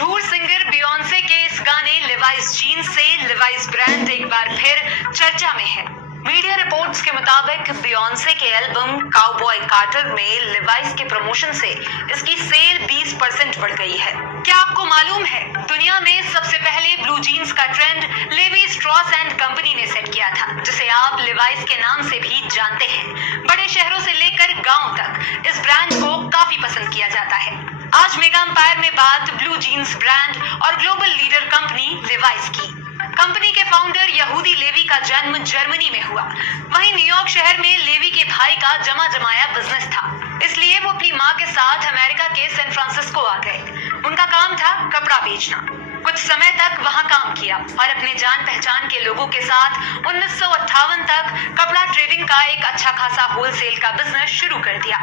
मशहूर सिंगर बियोंसे के इस गाने लिवाइस जीन्स से लिवाइस ब्रांड एक बार फिर चर्चा में है। मीडिया रिपोर्ट्स के मुताबिक बियोंसे के एल्बम काउबॉय कार्टर में लिवाइस के प्रमोशन से इसकी सेल 20% बढ़ गई है। क्या आपको मालूम है, दुनिया में सबसे पहले ब्लू जीन्स का trend Levi Strauss and company ने सेट किया था, जिसे आप लिवाइस के नाम से भी जानते हैं। बड़े शहरों से लेकर गांव तक इस ब्रांड को काफी पसंद किया जाता है। आज मेगा एम्पायर में बात ब्लू जीन्स ब्रांड और ग्लोबल लीडर कंपनी लिवाइस की। कंपनी के फाउंडर यहूदी लेवी का जन्म जर्मनी में हुआ। वहीं न्यूयॉर्क शहर में लेवी के भाई का जमा जमाया बिजनेस था, इसलिए वो अपनी मां के साथ अमेरिका के सैन फ्रांसिस्को आ गए। उनका काम था कपड़ा बेचना। कुछ समय तक वहां काम किया और अपने जान पहचान के लोगों के साथ 1958 तक कपड़ा ट्रेडिंग का एक अच्छा खासा होलसेल का बिजनेस शुरू कर दिया।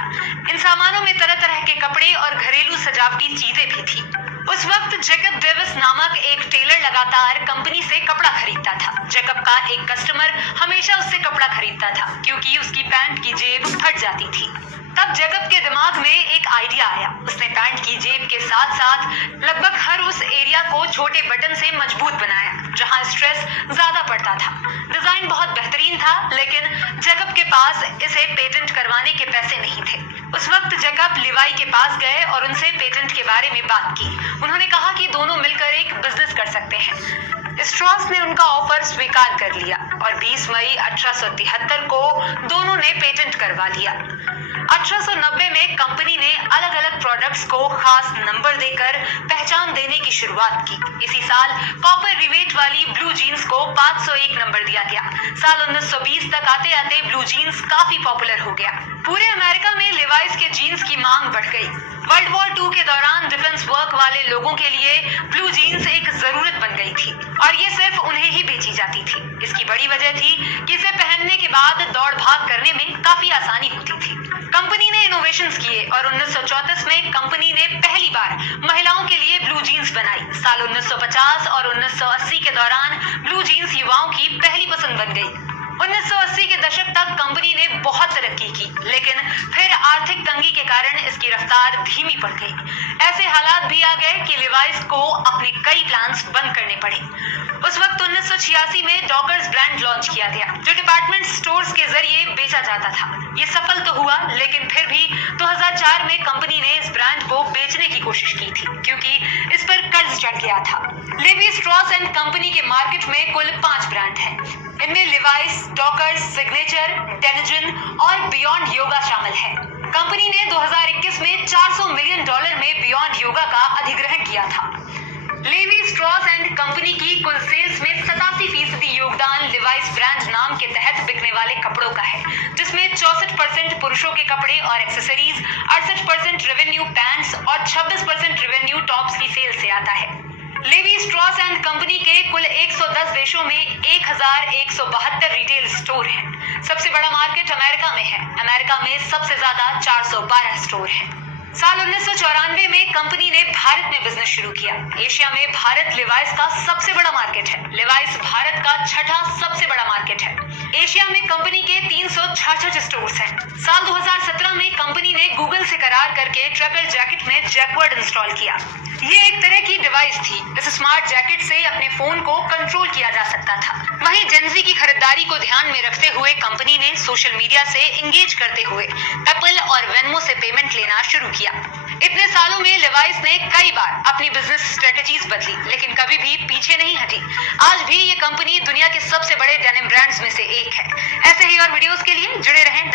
इन सामानों में तरह तरह के कपड़े और घरेलू सजावटी चीजें भी थी। उस वक्त जैकब डेविस नामक एक टेलर लगातार कंपनी से कपड़ा खरीदता था। जैकब का एक कस्टमर हमेशा उससे कपड़ा खरीदता था क्योंकि उसकी पैंट की जेब फट जाती थी। तब जैकब के दिमाग में एक आइडिया आया। उसने पैंट की जेब के साथ साथ लगभग हर उस एरिया को छोटे बटन से मजबूत बनाया जहां स्ट्रेस ज्यादा पड़ता था। डिजाइन बहुत बेहतरीन था, लेकिन जैकब के पास इसे पेटेंट करवाने के पैसे नहीं थे। उस वक्त जैकब लिवाई के पास गए और उनसे पेटेंट के बारे में बात की। उन्होंने कहा कि दोनों मिलकर एक बिजनेस कर सकते हैं। स्ट्रॉस ने उनका ऑफर स्वीकार कर लिया और 20 मई 1873 को दोनों ने पेटेंट करवा लिया। 1890 में कंपनी ने अलग अलग प्रोडक्ट्स को खास नंबर देकर पहचान देने की शुरुआत की। इसी साल कॉपर रिवेट वाली ब्लू जीन्स को 501 नंबर दिया गया। साल 1920 तक आते आते ब्लू जीन्स काफी पॉपुलर हो गया। पूरे अमेरिका में लिवाइस के जीन्स की मांग बढ़ गई। वर्ल्ड वॉर 2 के दौरान डिफेंस वर्क वाले लोगों के लिए ब्लू जीन्स एक जरूरत बन गई थी और ये सिर्फ उन्हें ही बेची जाती थी। इसकी बड़ी वजह थी कि इसे पहनने के बाद दौड़ भाग करने में काफी आसानी होती थी। कंपनी ने इनोवेशंस किए और 1934 में कंपनी ने पहली बार महिलाओं के लिए ब्लू जीन्स बनाई। साल 1950 और 1980 के दौरान ब्लू जीन्स युवाओं की पहली पसंद बन गई। 1980 के दशक तक कंपनी ने बहुत तरक्की की, लेकिन फिर आर्थिक तंगी के कारण इसकी रफ्तार धीमी पड़ गई। ऐसे हालात भी आ गए कि लिवाइस को अपने कई प्लान्स बंद करने पड़े। उस वक्त 1986 में डॉकर्स ब्रांड लॉन्च किया गया, जो डिपार्टमेंट स्टोर्स के जरिए बेचा जाता था। ये सफल तो हुआ, लेकिन फिर भी 2004 में कंपनी ने इस ब्रांड को बेचने की कोशिश की थी क्योंकि इस पर कर्ज चढ़ गया था। लेवी स्ट्रॉस एंड कंपनी के मार्केट में कुल 5 ब्रांड हैं। इनमें लिवाइस, डॉकर्स, सिग्नेचर, डेनिजन और बियॉन्ड योगा शामिल है। कंपनी ने 2021 में $400 मिलियन में बियॉन्ड योगा का अधिग्रहण किया था। लेवी स्ट्रॉस एंड कंपनी की कुल सेल्स में 87% योगदान लिवाइस ब्रांड नाम के तहत बिकने वाले कपड़ों का है, जिसमें 64% पुरुषों के कपड़े और एक्सेसरीज, 68% रेवेन्यू पैंट्स और 26% रेवेन्यू टॉप्स की सेल से आता है। लेवी स्ट्रॉस एंड कंपनी के कुल 110 देशों में 1172 रिटेल स्टोर हैं। सबसे बड़ा मार्केट अमेरिका में है। अमेरिका में सबसे ज्यादा 412 स्टोर हैं। साल 1994 में कंपनी ने भारत में बिजनेस शुरू किया। एशिया में भारत लिवाइस का सबसे बड़ा मार्केट है। लिवाइस भारत का छठा सबसे बड़ा मार्केट है। एशिया में कंपनी के 366 स्टोर्स हैं। साल 2017 में कंपनी ने गूगल से करार करके ट्रैकर जैकेट में जैकवर्ड इंस्टॉल किया। ये एक तरह की डिवाइस थी। इस स्मार्ट जैकेट से अपने फोन को कंट्रोल किया जा सकता था। वहीं जेनजी की खरीदारी को ध्यान में रखते हुए कंपनी ने सोशल मीडिया से एंगेज करते हुए एप्पल और वेनमो से पेमेंट लेना शुरू किया। इतने सालों में लिवाइस ने कई बार अपनी बिजनेस स्ट्रेटजीज बदली, लेकिन कभी भी पीछे नहीं हटी। आज भी ये कंपनी दुनिया के सबसे बड़े डेनिम ब्रांड्स में से एक है। ऐसे ही और वीडियोस के लिए जुड़े रहें